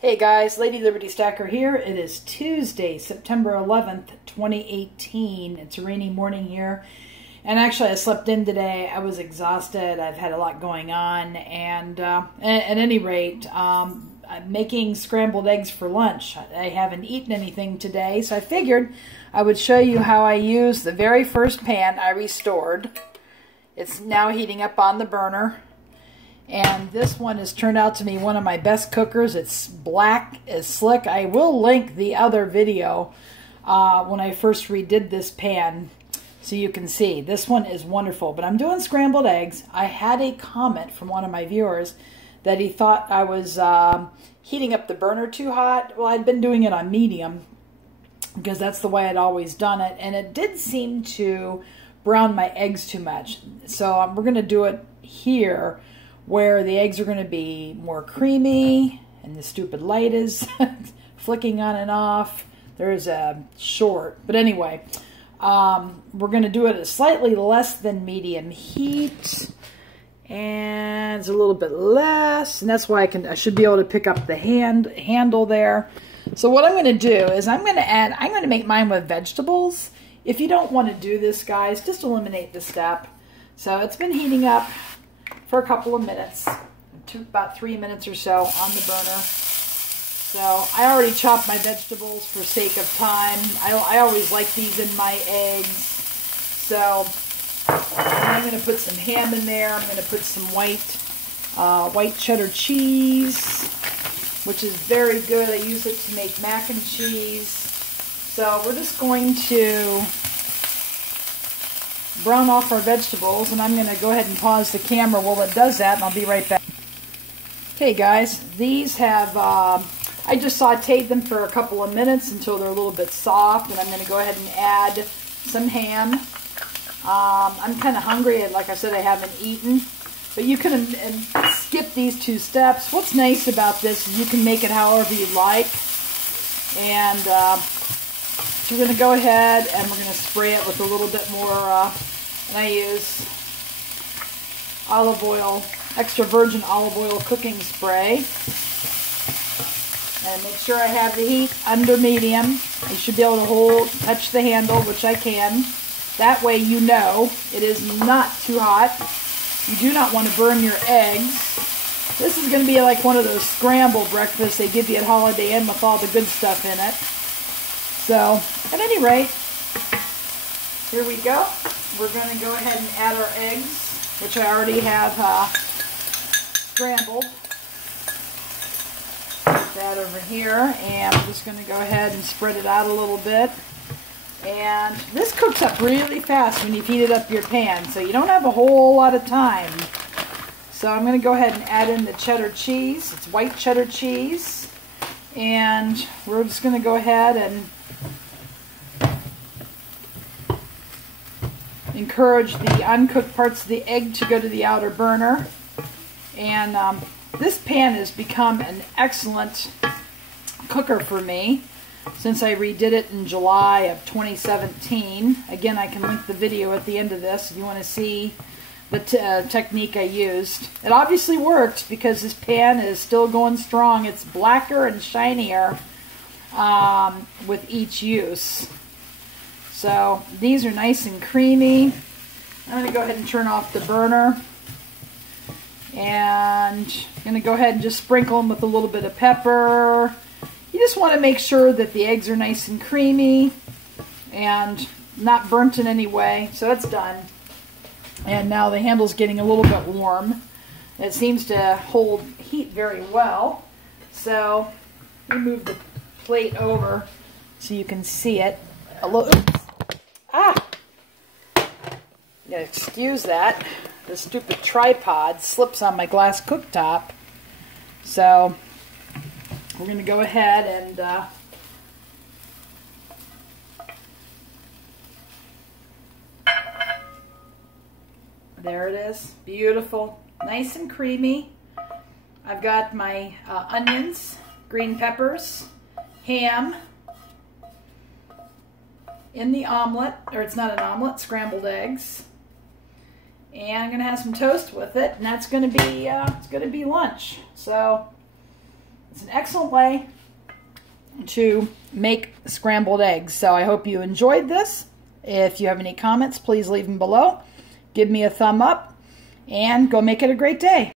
Hey guys, LadyLibertyStacker here. It is Tuesday, September 11th, 2018. It's a rainy morning here. And actually I slept in today. I was exhausted. I've had a lot going on. And at any rate, I'm making scrambled eggs for lunch. I haven't eaten anything today, so I figured I would show you how I use the very first pan I restored. It's now heating up on the burner. And this one has turned out to be one of my best cookers. It's black as slick. I will link the other video when I first redid this pan so you can see. This one is wonderful. But I'm doing scrambled eggs. I had a comment from one of my viewers that he thought I was heating up the burner too hot. Well, I'd been doing it on medium because that's the way I'd always done it. And it did seem to brown my eggs too much. So we're going to do it here, where the eggs are going to be more creamy, and the stupid light is flicking on and off. There's a short. But anyway, we're going to do it at slightly less than medium heat, and it's a little bit less, and that's why I should be able to pick up the handle there. So what I'm going to do is I'm going to make mine with vegetables. If you don't want to do this, guys, just eliminate the step. So it's been heating up for a couple of minutes. It took about 3 minutes or so on the burner. So I already chopped my vegetables for sake of time. I always like these in my eggs. So I'm going to put some ham in there. I'm going to put some white cheddar cheese, which is very good. I use it to make mac and cheese. So we're just going to brown off our vegetables, and I'm going to go ahead and pause the camera while it does that, and I'll be right back. Okay guys, these have, I just sauteed them for a couple of minutes until they're a little bit soft, and I'm going to go ahead and add some ham. I'm kind of hungry, and like I said, I haven't eaten, but you can skip these two steps. What's nice about this is you can make it however you like, and so we're going to go ahead and we're going to spray it with a little bit more, and I use olive oil, extra virgin olive oil cooking spray. And make sure I have the heat under medium. You should be able to touch the handle, which I can. That way you know it is not too hot. You do not want to burn your eggs. This is going to be like one of those scrambled breakfasts they give you at Holiday Inn with all the good stuff in it. So, at any rate, here we go. We're going to go ahead and add our eggs, which I already have scrambled. Put that over here, and I'm just going to go ahead and spread it out a little bit. And this cooks up really fast when you heat up your pan, so you don't have a whole lot of time. So I'm going to go ahead and add in the cheddar cheese. It's white cheddar cheese. And we're just going to go ahead and encourage the uncooked parts of the egg to go to the outer burner. And this pan has become an excellent cooker for me since I redid it in July of 2017. Again, I can link the video at the end of this if you want to see the technique I used. It obviously worked because this pan is still going strong. It's blacker and shinier with each use. So these are nice and creamy. I'm going to go ahead and turn off the burner. And I'm going to go ahead and just sprinkle them with a little bit of pepper. You just want to make sure that the eggs are nice and creamy and not burnt in any way. So it's done. And now the handle's getting a little bit warm. It seems to hold heat very well. So let me move the plate over so you can see it. A little. You gotta excuse that. The stupid tripod slips on my glass cooktop. So we're going to go ahead and there it is. Beautiful. Nice and creamy. I've got my onions, green peppers, ham in the omelet, or it's not an omelet, scrambled eggs. And I'm going to have some toast with it, and that's going to be it's going to be lunch. So It's an excellent way to make scrambled eggs. So I hope you enjoyed this. If you have any comments, please leave them below. Give me a thumb up and go make it a great day.